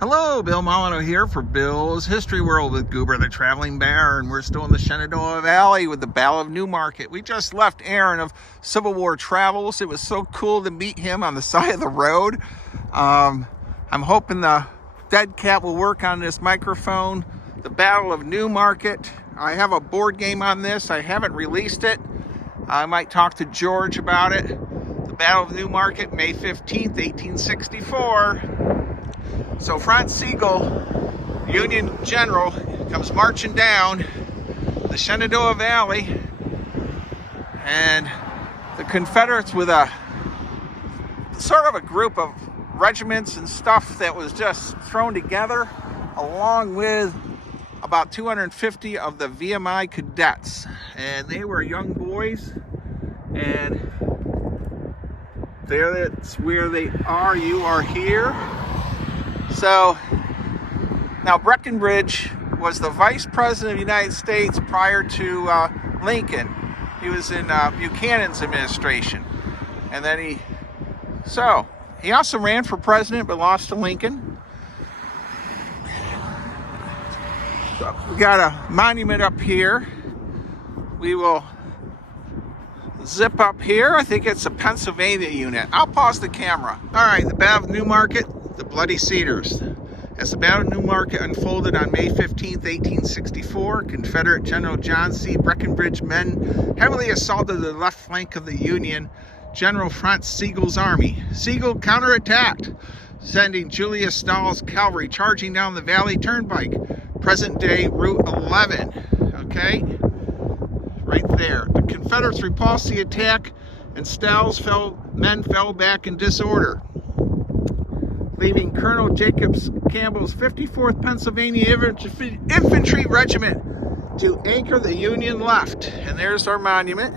Hello, Bill Molyneux here for Bill's History World with Goober the Traveling Bear, and we're still in the Shenandoah Valley with the Battle of Newmarket. We just left Aaron of Civil War Travels. It was so cool to meet him on the side of the road. I'm hoping the dead cat will work on this microphone. The Battle of Newmarket. I have a board game on this. I haven't released it. I might talk to George about it. The Battle of Newmarket, May 15th, 1864. So Franz Sigel, Union general, comes marching down the Shenandoah Valley, and the Confederates, with a sort of a group of regiments and stuff that was just thrown together, along with about 250 of the VMI cadets. And they were young boys, and that's where they are. You are here. So now Breckinridge was the vice president of the United States prior to Lincoln. He was in Buchanan's administration. And then he also ran for president but lost to Lincoln. So we got a monument up here. We will zip up here. I think it's a Pennsylvania unit. I'll pause the camera. All right, the Battle of Newmarket. The Bloody Cedars. As the Battle of Newmarket unfolded on May 15th, 1864, Confederate General John C. Breckinridge men heavily assaulted the left flank of the Union General Franz Sigel's army. Sigel counterattacked, sending Julius Stahl's cavalry charging down the Valley Turnpike, present-day Route 11. Okay? Right there. The Confederates repulsed the attack, and Stahl's men fell back in disorder, leaving Colonel Jacob Campbell's 54th Pennsylvania Infantry Regiment to anchor the Union left. And there's our monument.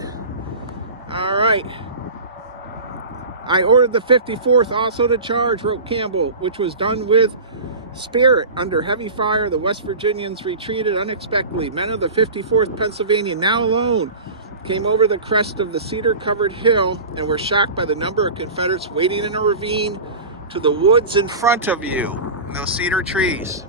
All right. I ordered the 54th also to charge, wrote Campbell, which was done with spirit. Under heavy fire, the West Virginians retreated unexpectedly. Men of the 54th Pennsylvania, now alone, came over the crest of the cedar-covered hill and were shocked by the number of Confederates waiting in a ravine to the woods in front of you, those cedar trees.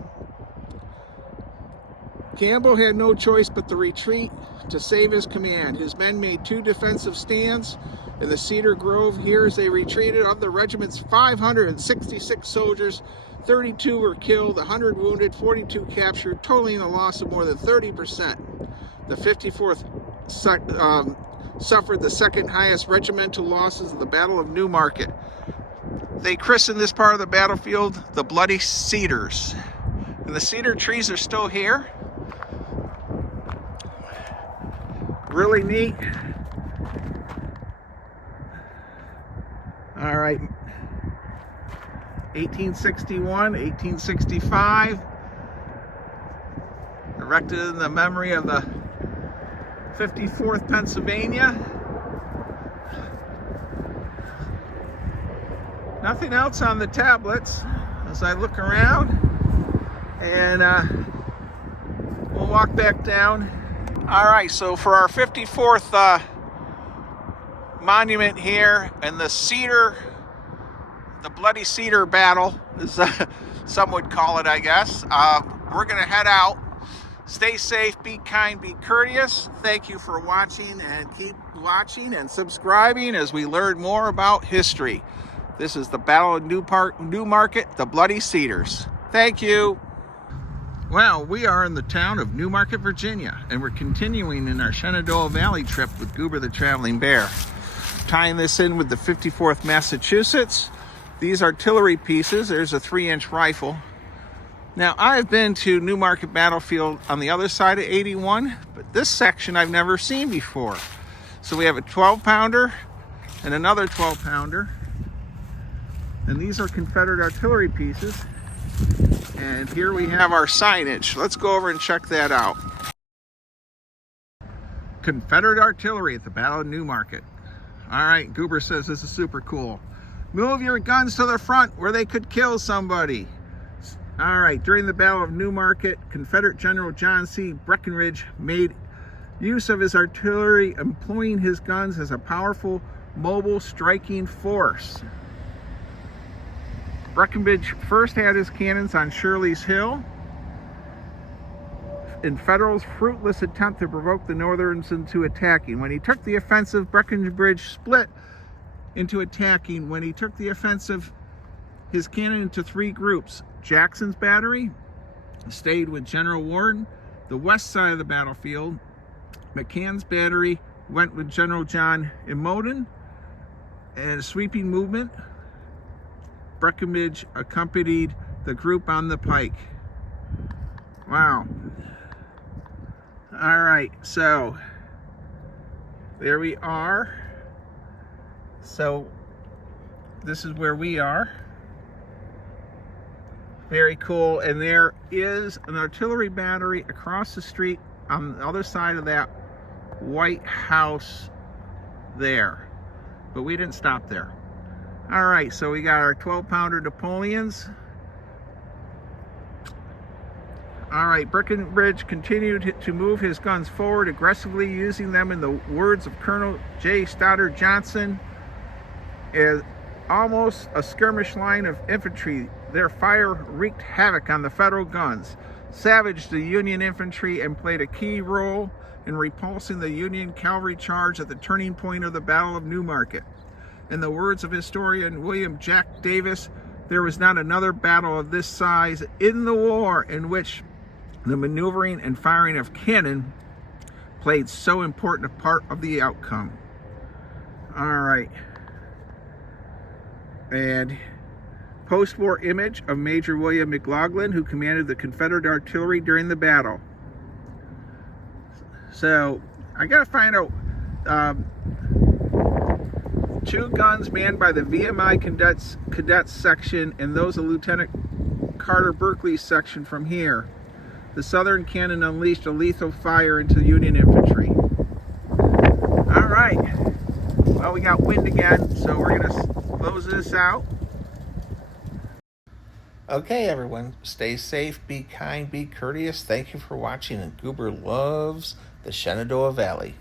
Campbell had no choice but to retreat to save his command. His men made 2 defensive stands in the cedar grove. Here, as they retreated, of the regiment's 566 soldiers, 32 were killed, 100 wounded, 42 captured, totaling a loss of more than 30%. The 54th suffered the second highest regimental losses of the Battle of Newmarket. They christened this part of the battlefield the Bloody Cedars. And the cedar trees are still here. Really neat. All right. 1861, 1865. Erected in the memory of the 54th Pennsylvania. Nothing else on the tablets as I look around, and we'll walk back down. All right, so for our 54th monument here, and the Bloody Cedar Battle, as some would call it, I guess, we're gonna head out. Stay safe, be kind, be courteous. Thank you for watching, and keep watching and subscribing as we learn more about history. This is the Battle of Newmarket, the Bloody Cedars. Thank you. Well, we are in the town of Newmarket, Virginia, and we're continuing in our Shenandoah Valley trip with Goober the Traveling Bear. Tying this in with the 54th Massachusetts. These artillery pieces. There's a 3-inch rifle. Now, I've been to Newmarket Battlefield on the other side of 81, but this section I've never seen before. So we have a 12-pounder and another 12-pounder. And these are Confederate artillery pieces. And here we have our signage. Let's go over and check that out. Confederate artillery at the Battle of Newmarket. All right, Goober says this is super cool. Move your guns to the front where they could kill somebody. All right, during the Battle of Newmarket, Confederate General John C. Breckinridge made use of his artillery, employing his guns as a powerful mobile striking force. Breckinridge first had his cannons on Shirley's Hill in Federal's fruitless attempt to provoke the Northerners into attacking. When he took the offensive, Breckinridge split into attacking. When he took the offensive, his cannon into three groups. Jackson's battery stayed with General Ward, the west side of the battlefield. McCann's battery went with General John Imboden, and a sweeping movement. Breckinridge accompanied the group on the pike. Wow. All right, so there we are. So this is where we are. Very cool. And there is an artillery battery across the street on the other side of that White House there. But we didn't stop there. All right, so we got our 12-pounder Napoleons. All right, Breckinridge continued to move his guns forward, aggressively using them, in the words of Colonel J. Stoddard Johnson, as almost a skirmish line of infantry. Their fire wreaked havoc on the Federal guns, savaged the Union infantry, and played a key role in repulsing the Union cavalry charge at the turning point of the Battle of Newmarket. In the words of historian William Jack Davis, there was not another battle of this size in the war in which the maneuvering and firing of cannon played so important a part of the outcome. All right. And post-war image of Major William McLaughlin, who commanded the Confederate artillery during the battle. So I gotta find out, two guns manned by the VMI cadets section and those of Lieutenant Carter Berkeley's section from here. The Southern cannon unleashed a lethal fire into the Union infantry. All right. Well, we got wind again, so we're gonna close this out. Okay, everyone, stay safe, be kind, be courteous. Thank you for watching, and Goober loves the Shenandoah Valley.